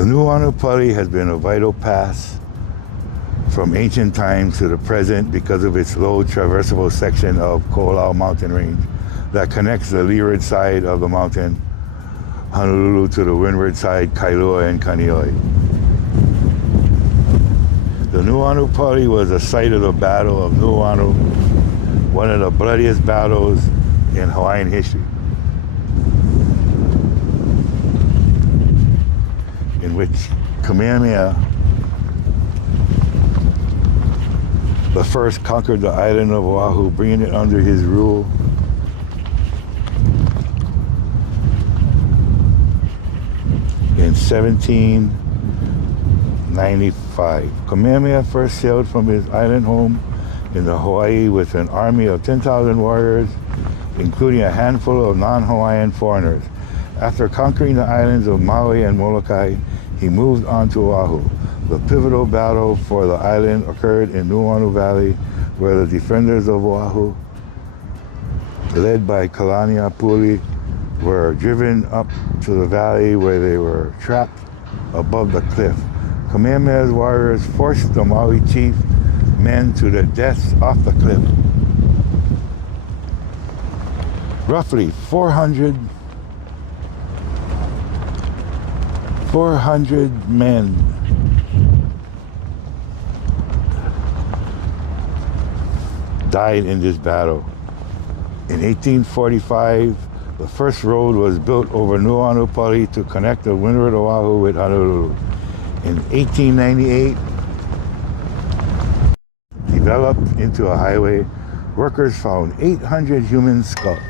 The Nuuanu Pali has been a vital pass from ancient times to the present because of its low traversable section of Ko'olau mountain range that connects the leeward side of the mountain, Honolulu, to the windward side, Kailua and Kaneohe. The Nuuanu Pali was the site of the Battle of Nuuanu, one of the bloodiest battles in Hawaiian history, in which Kamehameha the first conquered the island of Oahu, bringing it under his rule. In 1795. Kamehameha first sailed from his island home in the Hawaii with an army of 10,000 warriors, including a handful of non-Hawaiian foreigners. After conquering the islands of Maui and Molokai, he moved on to Oahu. The pivotal battle for the island occurred in Nuuanu Valley, where the defenders of Oahu, led by Nuuanu Pali, were driven up to the valley where they were trapped above the cliff. Kamehameha's warriors forced the Maui chief men to their deaths off the cliff. Roughly 400 men died in this battle. In 1845, the first road was built over Nuuanu Pali to connect the windward Oahu with Honolulu. In 1898, developed into a highway, workers found 800 human skulls.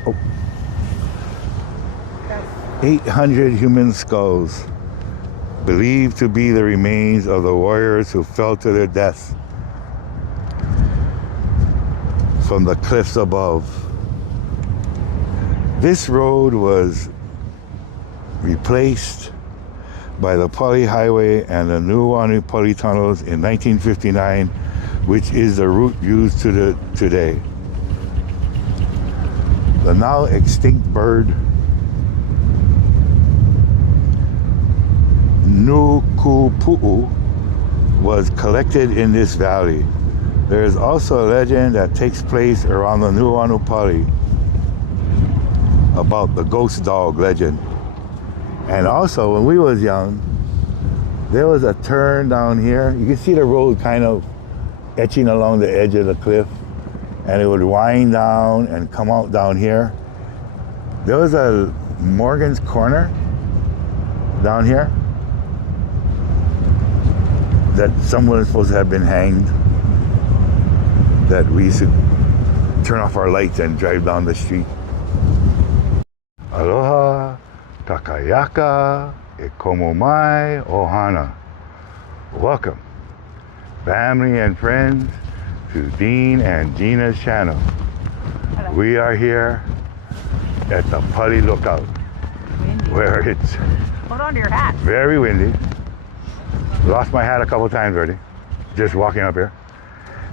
800 human skulls, believed to be the remains of the warriors who fell to their deaths from the cliffs above. This road was replaced by the Pali Highway and the Nuuanu Pali tunnels in 1959, which is the route used today. The now extinct bird Nuukupu'u was collected in this valley. There is also a legend that takes place around the Nuuanu Pali about the ghost dog legend. And also, when we was young, there was a turn down here. You can see the road kind of etching along the edge of the cliff, and it would wind down and come out down here. There was a Morgan's Corner down here that someone was supposed to have been hanged, that we used to turn off our lights and drive down the street. Aloha, takayaka, e komo mai ohana. Welcome, family and friends, to Dean and Gina's channel. Hello. We are here at the Pali Lookout, windy, where it's hold on to your hat. Very windy. Lost my hat a couple times already, just walking up here.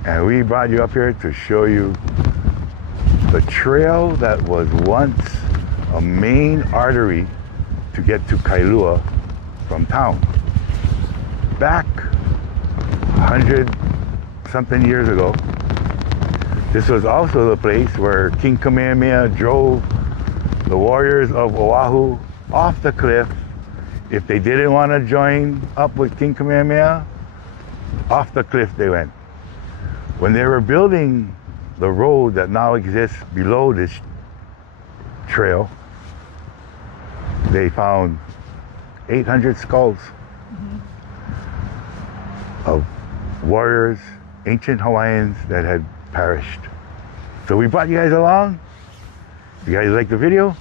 And we brought you up here to show you the trail that was once a main artery to get to Kailua from town. Back 100-something years ago, this was also the place where King Kamehameha drove the warriors of Oahu off the cliff. If they didn't want to join up with King Kamehameha, off the cliff they went. When they were building the road that now exists below this trail, they found 800 skulls of warriors, ancient Hawaiians that had perished. So we brought you guys along. If you guys like the video,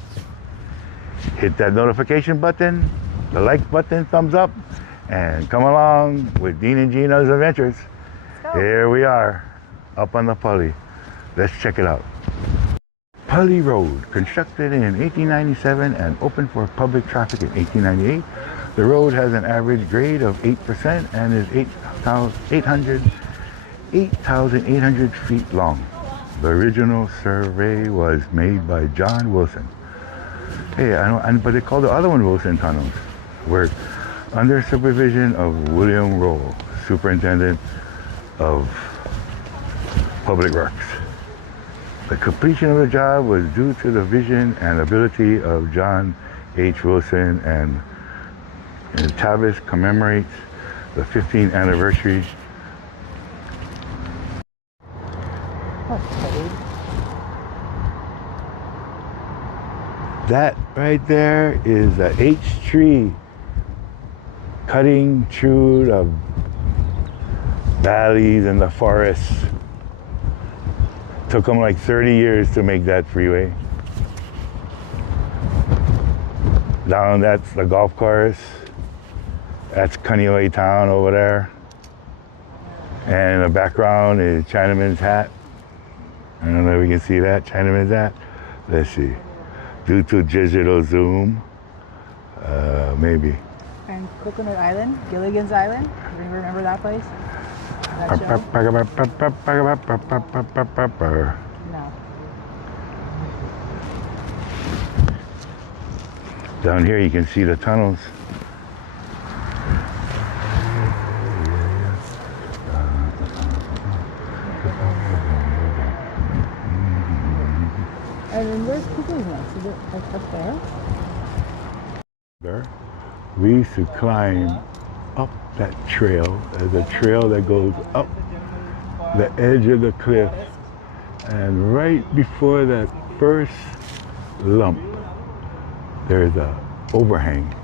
hit that notification button, the like button, thumbs up, and come along with Dean and Gina's adventures. Here we are, up on the Pali. Let's check it out. Pali Road, constructed in 1897 and opened for public traffic in 1898. The road has an average grade of 8% and is 8,800 feet long. The original survey was made by John Wilson. Hey, but they call the other one Wilson tunnels, where under supervision of William Roll, Superintendent of Public Works. The completion of the job was due to the vision and ability of John H. Wilson, and the Tavis commemorates the 15th anniversary. That right there is the H tree cutting through the valleys and the forests. Took them like 30 years to make that freeway. Down, that's the golf course. That's Kaneohe Town over there. And in the background is Chinaman's Hat. I don't know if we can see that, Chinaman's Hat. Let's see. Due to digital zoom, maybe. And Coconut Island, Gilligan's Island. Remember that place? That show? No. Down here you can see the tunnels. And then where's Cuckoo's Nest? Is it like up there? There. We used to climb up that trail. There's a trail that goes up the edge of the cliff. And right before that first lump, there's a overhang.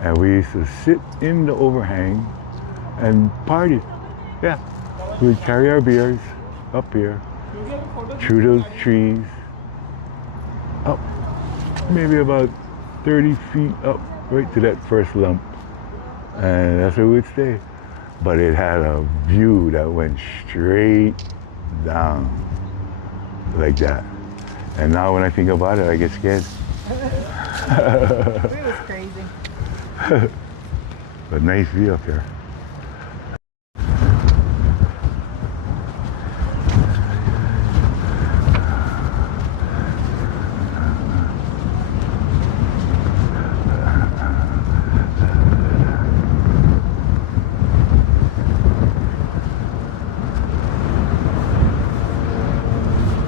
And we used to sit in the overhang and party. Yeah. We'd carry our beers up here, through those trees, up maybe about 30 feet up, right to that first lump. And that's where we'd stay. But it had a view that went straight down like that. And now when I think about it, I get scared. It was crazy. But nice view up here.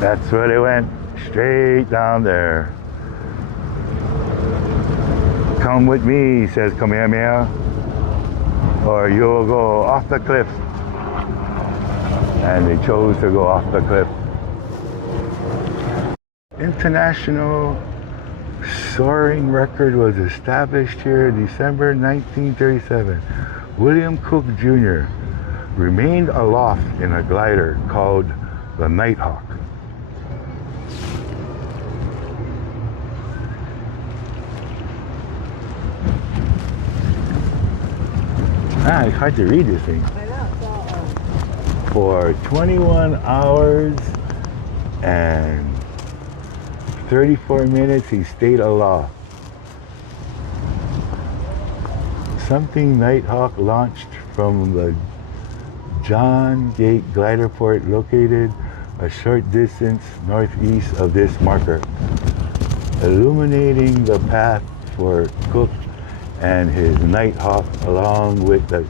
That's where they went, straight down there. Come with me, says Kamehameha, or you'll go off the cliff. And they chose to go off the cliff. International soaring record was established here in December 1937. William Cook Jr. remained aloft in a glider called the Nighthawk. It's hard to read this thing. I know. For 21 hours and 34 minutes, he stayed aloft. Something Nighthawk launched from the John Gate glider port located a short distance northeast of this marker, illuminating the path for Cook and his Nighthawk along with the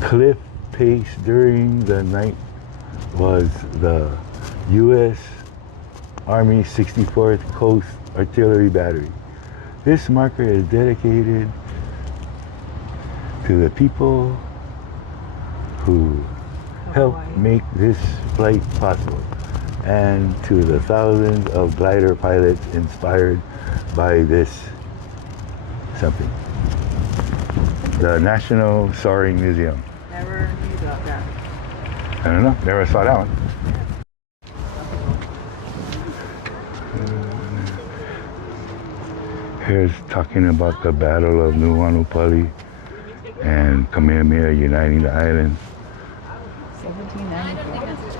cliff pace during the night was the U.S. Army 64th Coast Artillery Battery. This marker is dedicated to the people who helped make this flight possible and to the thousands of glider pilots inspired by this something. The National Soaring Museum. Never knew about that. I don't know, never saw that one. Here's talking about the Battle of Nuuanu Pali and Kamehameha uniting the island. 1794.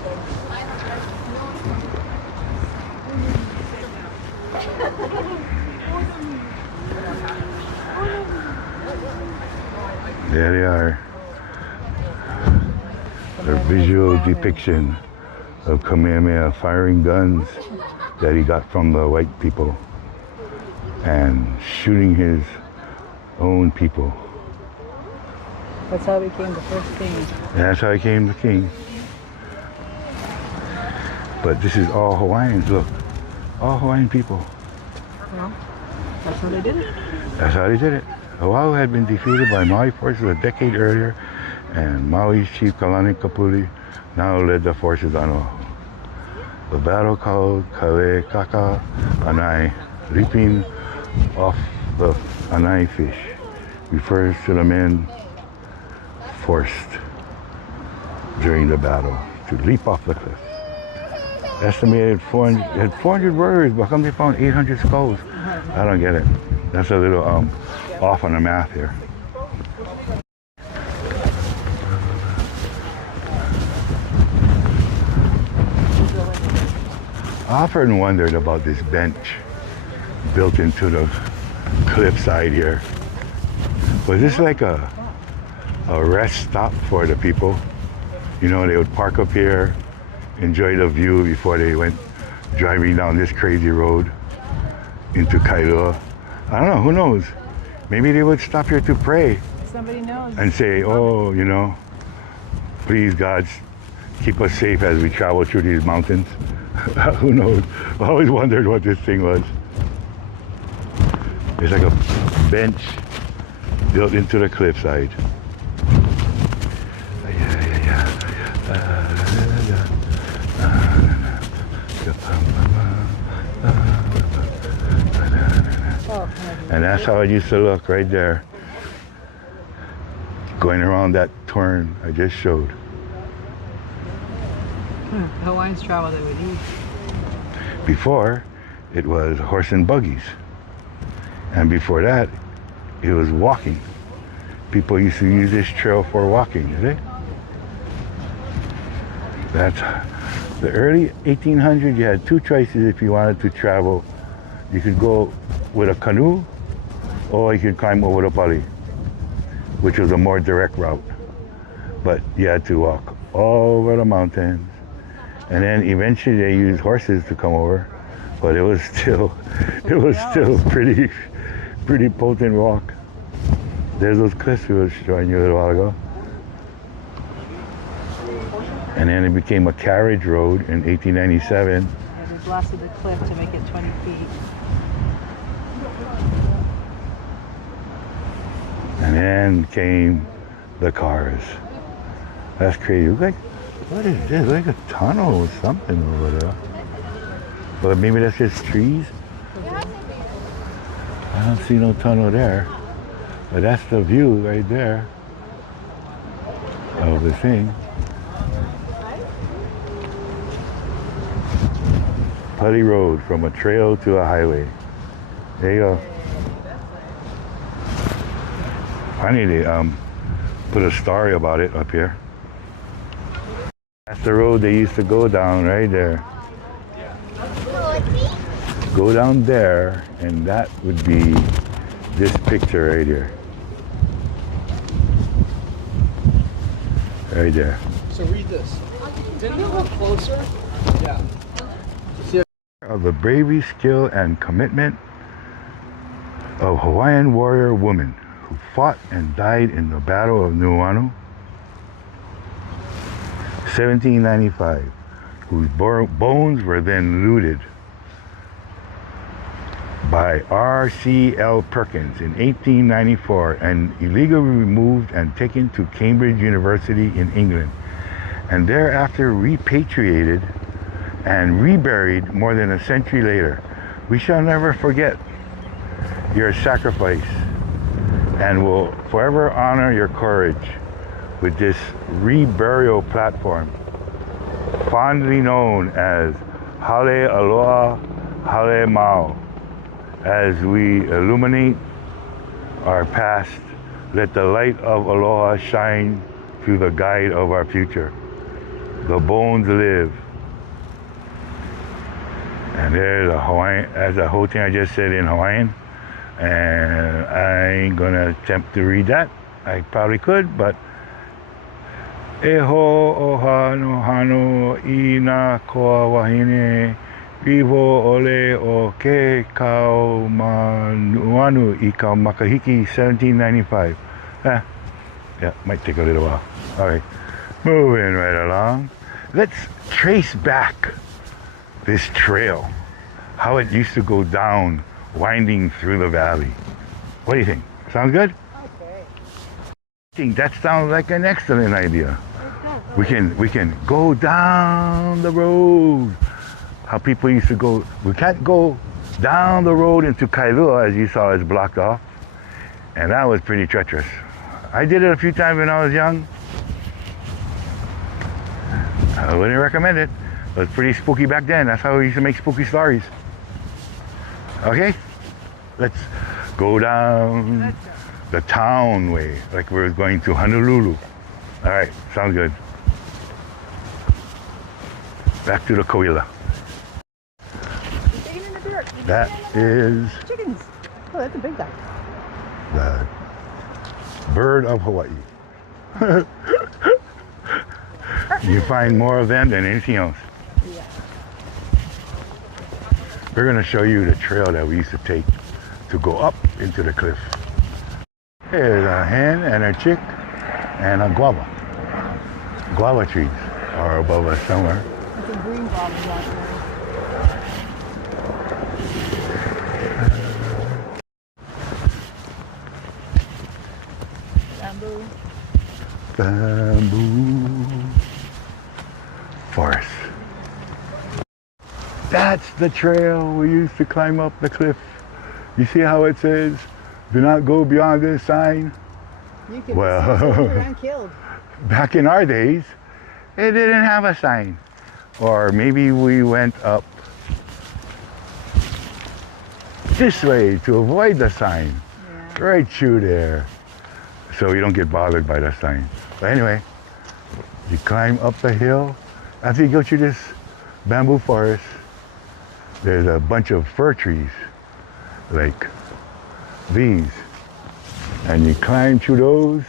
There they are. The visual depiction of Kamehameha firing guns that he got from the white people and shooting his own people. That's how he became the first king. That's how he became the king. But this is all Hawaiians, look. All Hawaiian people. Well, that's how they did it. That's how they did it. Oahu had been defeated by Maui forces a decade earlier, and Maui's chief Kalani Kapuli now led the forces on Oahu. The battle called Kale Kaka Anai, leaping off the Anai fish, refers to the men forced during the battle to leap off the cliff. Estimated 400 warriors, but how come they found 800 skulls? I don't get it. That's a little off on the math here. I often wondered about this bench built into the cliffside here. Was this like a rest stop for the people? You know, they would park up here, enjoy the view before they went driving down this crazy road into Kailua. I don't know, who knows? Maybe they would stop here to pray. Somebody knows. And say, oh, you know, please God, keep us safe as we travel through these mountains. Who knows? I always wondered what this thing was. It's like a bench built into the cliffside. And that's how it used to look right there, going around that turn I just showed. Hawaiians travel that would eat. Before, it was horse and buggies. And before that, it was walking. People used to use this trail for walking, you see? That's the early 1800s. You had two choices if you wanted to travel. You could go with a canoe, or you could climb over the Pali, which was a more direct route. But you had to walk over the mountains. And then eventually they used horses to come over, but it was still pretty potent walk. There's those cliffs we were showing you a little while ago. And then it became a carriage road in 1897. Yeah, they blasted the cliff to make it 20 feet. And then came the cars. That's crazy. Like, what is this? Like a tunnel or something over there. But maybe that's just trees. I don't see no tunnel there. But that's the view right there of the thing. Putty Road, from a trail to a highway. There you go. I need to put a story about it up here. That's the road they used to go down right there. Go down there, and that would be this picture right here. Right there. So read this. Didn't it look closer? Yeah. Of the bravery, skill, and commitment of Hawaiian warrior women who fought and died in the Battle of Nuuanu, 1795, whose bones were then looted by R.C.L. Perkins in 1894 and illegally removed and taken to Cambridge University in England, and thereafter repatriated and reburied more than a century later. We shall never forget your sacrifice and will forever honor your courage with this reburial platform, fondly known as Hale Aloha Hale Mau. As we illuminate our past, let the light of aloha shine through the guide of our future. The bones live. And there's a Hawaiian, that's the whole thing I just said in Hawaiian. And I ain't gonna attempt to read that. I probably could, but E ho oha no hano I na koa wahine Ivo ole o ke kau Nuuanu I kau makahiki 1795. Yeah, might take a little while. All right, moving right along. Let's trace back this trail, how it used to go down, winding through the valley. What do you think? Sounds good? Okay. I think that sounds like an excellent idea. We can go down the road. How people used to go. We can't go down the road into Kailua, as you saw, it's blocked off. And that was pretty treacherous. I did it a few times when I was young. I wouldn't recommend it. It was pretty spooky back then. That's how we used to make spooky stories. Okay? Let's go down the town way, like we're going to Honolulu. All right, sounds good. Back to the Koila. Digging in the dirt. That is Chickens. Oh, that's a big guy. the bird of Hawaii. You find more of them than anything else. Yeah. We're going to show you the trail that we used to take to go up into the cliff. Here's a hen and a chick and a guava. Guava trees are above us somewhere. There's some green guavas out there. Bamboo. Bamboo forest. That's the trail we used to climb up the cliff. You see how it says, do not go beyond this sign? You can Well, be around killed. back in our days, it didn't have a sign. Or maybe we went up this way to avoid the sign. Yeah. Right through there. So you don't get bothered by the sign. But anyway, you climb up the hill. After you go through this bamboo forest, there's a bunch of fir trees like these. And you climb through those.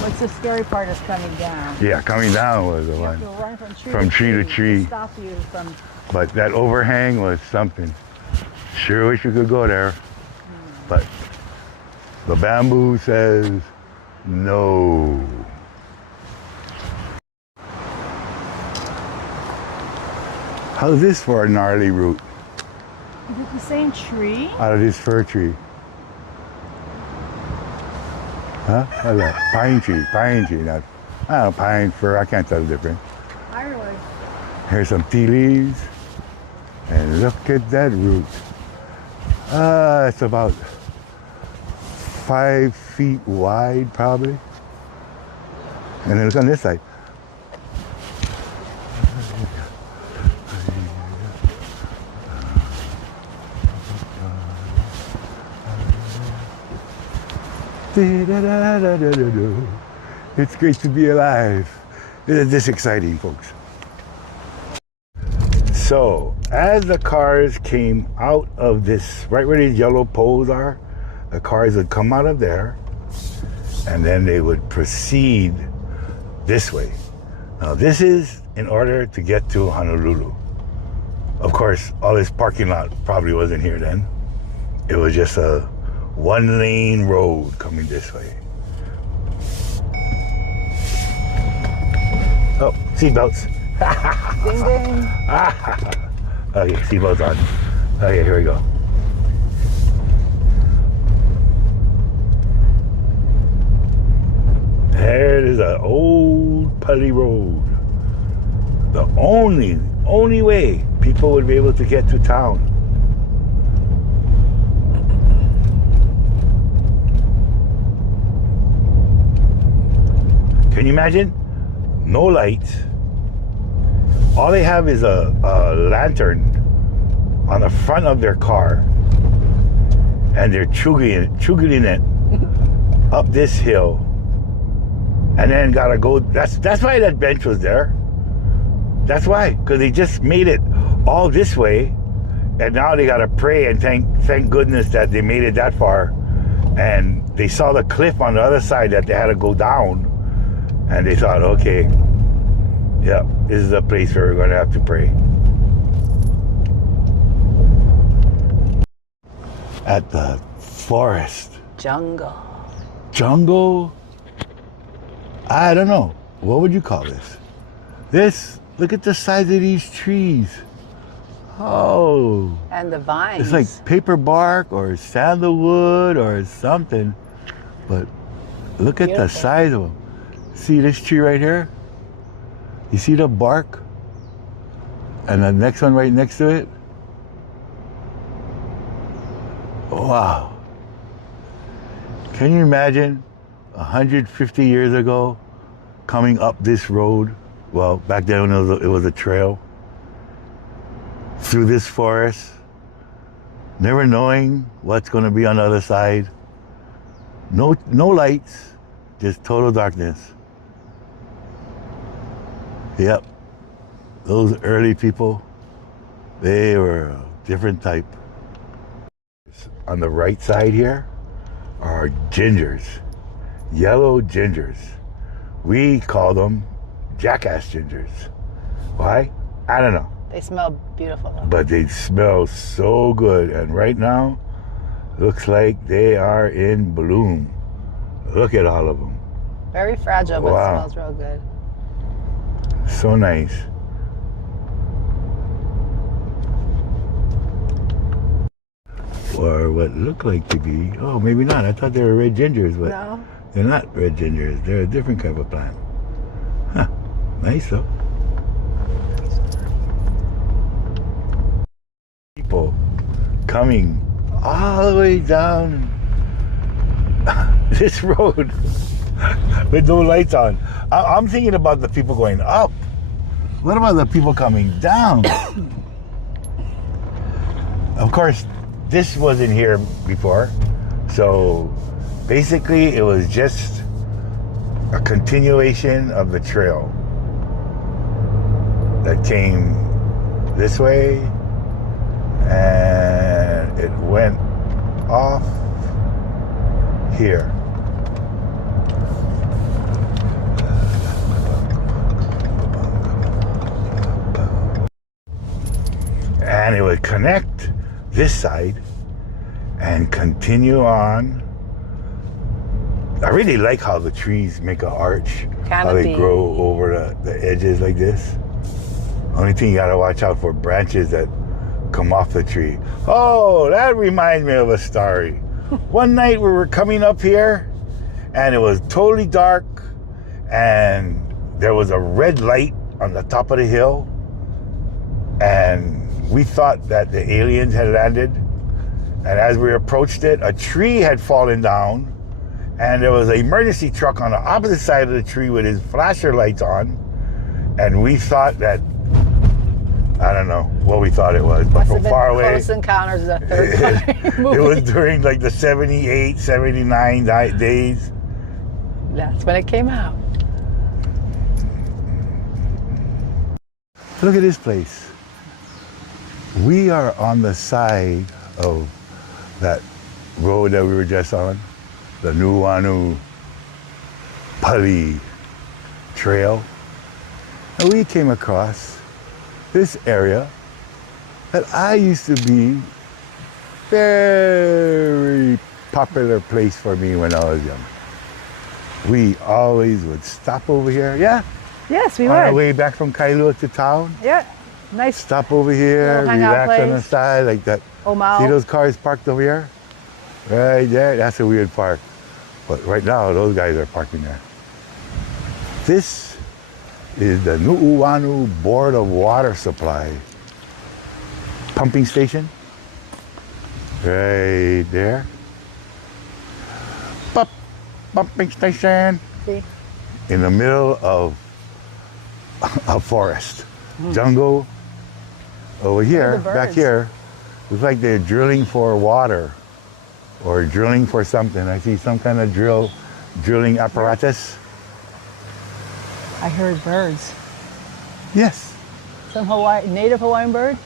What's the scary part is coming down. Yeah, coming down was the You have one. to run From tree to tree. To stop you from. But that overhang was something. Sure wish you could go there. But the bamboo says no. How's this for a gnarly root Is it the same tree? out of this fir tree? Huh? What's that? Pine tree, not, I don't know, pine, fir, I can't tell the difference. Ironwood. Here's some tea leaves, and look at that root. It's about 5 feet wide, probably. And then look on this side. It's great to be alive. It's this exciting, folks. So, as the cars came out of this, right where these yellow poles are, the cars would come out of there, and then they would proceed this way. Now, this is in order to get to Honolulu. Of course, all this parking lot probably wasn't here then. It was just a one-lane road coming this way. Oh, seatbelts. Ding ding. Okay, seatbelts on. Okay, here we go. There is an old Pali road. The only way people would be able to get to town. Can you imagine? No lights. All they have is a lantern on the front of their car, and they're chugging it up this hill, and then gotta go. That's why that bench was there. That's why, because they just made it all this way, and now they gotta pray and thank goodness that they made it that far, and they saw the cliff on the other side that they had to go down, and they thought, okay, Yeah, this is a place where we're going to have to pray. At the forest. Jungle. Jungle? I don't know. What would you call this? This, look at the size of these trees. Oh. And the vines. It's like paper bark or sandalwood or something. But look at the size of them. See this tree right here? You see the bark? And the next one right next to it? Wow. Can you imagine 150 years ago coming up this road? Well, back then it was a trail. Through this forest. Never knowing what's going to be on the other side. No lights, just total darkness. Yep, those early people, they were a different type. On the right side here are gingers, yellow gingers. We call them jackass gingers. Why? I don't know. They smell beautiful though. But they smell so good, and right now, looks like they are in bloom. Look at all of them. Very fragile, but Wow. it smells real good. So nice. Or what look like to be, oh, maybe not. I thought they were red gingers, but No? they're not red gingers. They're a different kind of plant. Huh, nice though. People coming all the way down this road with no lights on. I'm thinking about the people going up. What about the people coming down? Of course, this wasn't here before. So basically it was just a continuation of the trail that came this way and it went off here. And it would connect this side and continue on. I really like how the trees make an arch. How they Canopy. grow over the edges like this. Only thing you gotta watch out for branches that come off the tree. Oh, that reminds me of a story. One night we were coming up here and it was totally dark and there was a red light on the top of the hill and we thought that the aliens had landed, and as we approached it, a tree had fallen down, and there was an emergency truck on the opposite side of the tree with his flasher lights on, and we thought that, I don't know what we thought it was, but from far away, Close Encounters of the Third Kind movie. it was during like the 78, 79 days. That's when it came out. Look at this place. We are on the side of that road that we were just on, the Nuuanu Pali trail. And we came across this area that I used to be very popular place for me when I was young. We always would stop over here, yeah? Yes, we On our would. way back from Kailua to town. Yeah. Nice. Stop over here, Little hangout relax on the place. side like that. Omao. See those cars parked over here? Right there, that's a weird park. But right now, those guys are parking there. This is the Nuuanu Board of Water Supply pumping station. Right there. Pumping station. See? In the middle of a forest. Jungle. Over here, the back birds. here, looks like they're drilling for water or drilling for something. I see some kind of drilling apparatus. I heard birds. Yes. Some native Hawaiian bird?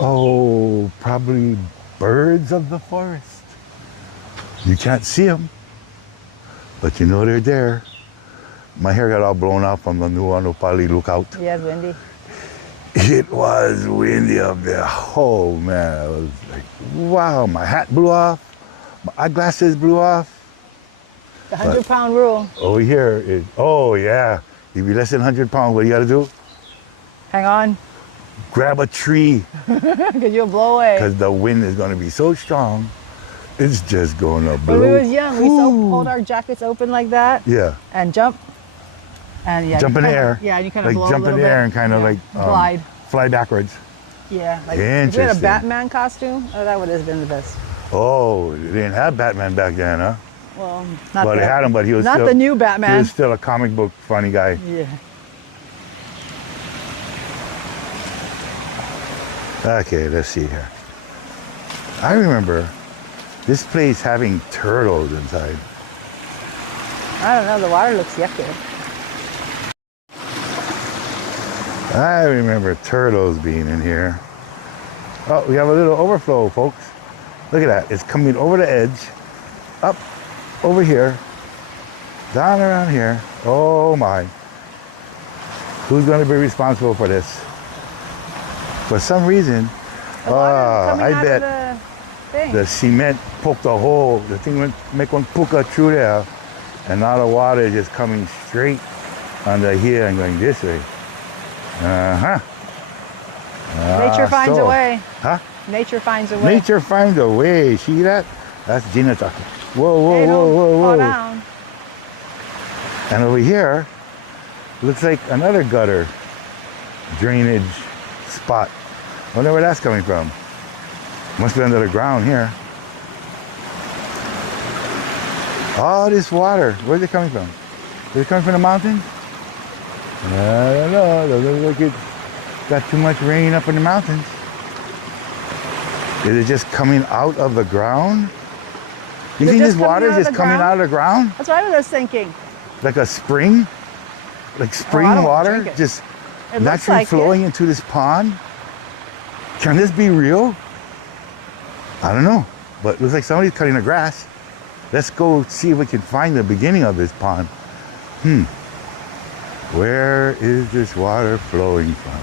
Oh, probably birds of the forest. You can't see them, but you know they're there. My hair got all blown out from the Nuuanu Pali lookout. Yeah, it's windy. It was windy up there. Oh man, I was like, wow, my hat blew off, my eyeglasses blew off. The 100-pound rule. Over here is, oh yeah, if you're less than 100 pounds, what do you gotta do? Hang on, Grab a tree, because you'll blow away. because the wind is gonna be so strong, it's just gonna blow. When we was young, we used to hold our jackets open like that Yeah, and jump. And yeah, jump in the kinda, air. Yeah, and you kind of Like blow jump a in little the air bit. and kind of Yeah, like glide. fly backwards. Yeah, like if we had a Interesting. Batman costume, oh, that would have been the best. Oh, they didn't have Batman back then, huh? Well, not Well, the, they had him, but he was not still, the new he Batman. was still a comic book funny guy. Yeah. Okay, let's see here. I remember this place having turtles inside. I don't know, the water looks yucky. I remember turtles being in here. Oh, we have a little overflow, folks. Look at that. It's coming over the edge, up over here, down around here. Oh my. Who's going to be responsible for this? For some reason, The water coming I out bet of the thing. the cement poked a hole. The thing went make one puka through there, and now the water is just coming straight under here and going this way. Uh-huh. Nature finds a way. Huh? Nature finds a way. Nature finds a way. See that? That's Gina talking. Whoa, whoa, Hey, whoa, don't whoa, fall whoa. down. And over here, looks like another gutter drainage spot. Wonder where that's coming from. Must be under the ground here. All this water, where's it coming from? Is it coming from the mountains? I don't know. Doesn't look like it's got too much rain up in the mountains. Is it just coming out of the ground? You Is it think just this water coming is out of just the coming ground? out of the ground? That's what I was thinking. Like a spring? Like spring don't wanna water? drink it. Just It looks naturally like it. flowing into this pond? Can this be real? I don't know. But it looks like somebody's cutting the grass. Let's go see if we can find the beginning of this pond. Where is this water flowing from?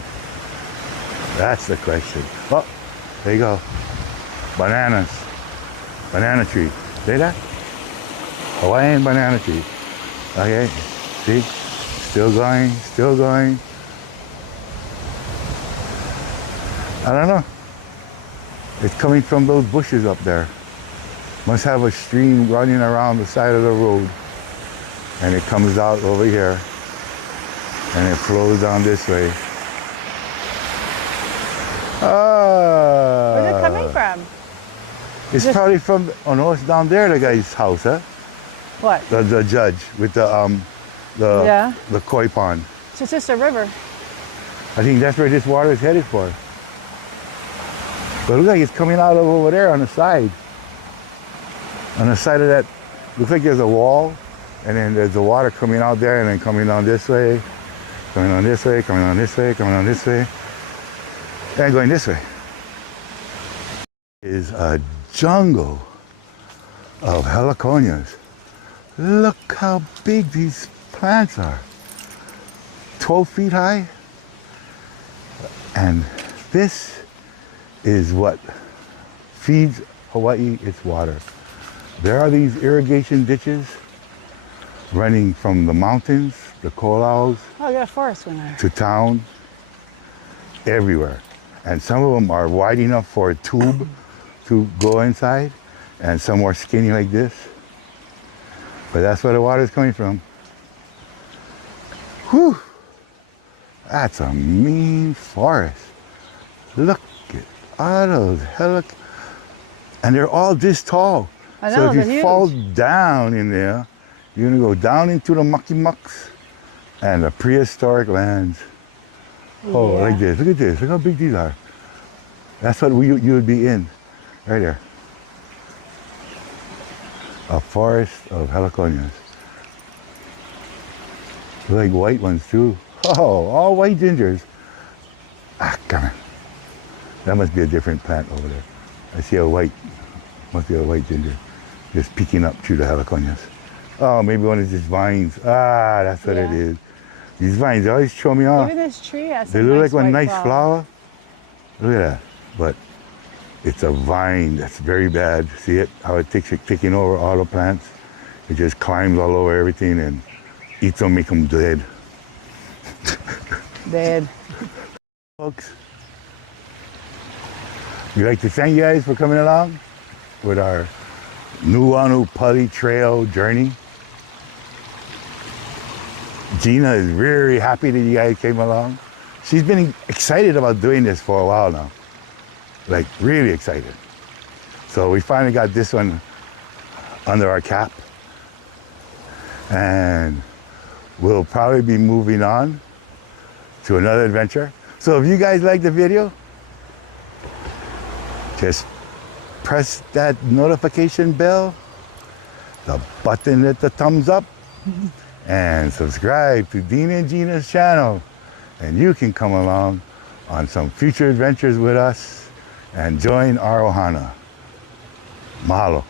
That's the question. Oh, there you go. Bananas. Banana tree. See that? Hawaiian banana tree. Okay, see? Still going, still going. I don't know. It's coming from those bushes up there. Must have a stream running around the side of the road. And it comes out over here. And it flows down this way. Where's it coming from? It's probably from, oh no, it's down there, the guy's house, huh? What? The judge with the Yeah. the koi pond. It's just a river. I think that's where this water is headed for. But it looks like it's coming out of over there on the side. On the side of that, looks like there's a wall, and then there's the water coming out there and then coming down this way, coming on this way, coming on this way, coming on this way, and going this way. Is a jungle of heliconias. Look how big these plants are. 12 feet high. And this is what feeds Hawaii its water. There are these irrigation ditches running from the mountains, the koalas, Oh, you got a forest one there. to town, everywhere. And some of them are wide enough for a tube to go inside, and some are skinny like this. But that's where the water is coming from. Whew! That's a mean forest. Look at all those and they're all this tall. I know, So if they're you huge. fall down in there, you're gonna go down into the mucky mucks and the prehistoric lands. Oh, Yeah. like this. Look at this. Look how big these are. That's what you would be in, right there. A forest of heliconias. Like white ones too. Oh, all white gingers. Ah, come on. That must be a different plant over there. I see a white, must be a white ginger, just peeking up through the heliconias. Oh, maybe one of these vines. Ah, that's what it Yeah. is. These vines, they always throw me off. Even this tree has They some look nice like one white nice flower. Look at that. But it's a vine that's very bad. See it? How it takes it taking over all the plants. It just climbs all over everything and eats them, make them dead. Dead. Folks, we'd like to thank you guys for coming along with our Nuuanu Pali Trail journey. Gina is very happy that you guys came along. She's been excited about doing this for a while now. Like really excited. So we finally got this one under our cap. And we'll probably be moving on to another adventure. So if you guys like the video, just press that notification bell, the button with the thumbs up, and subscribe to Dean and Gina's channel. And you can come along on some future adventures with us and join our ohana. Mahalo.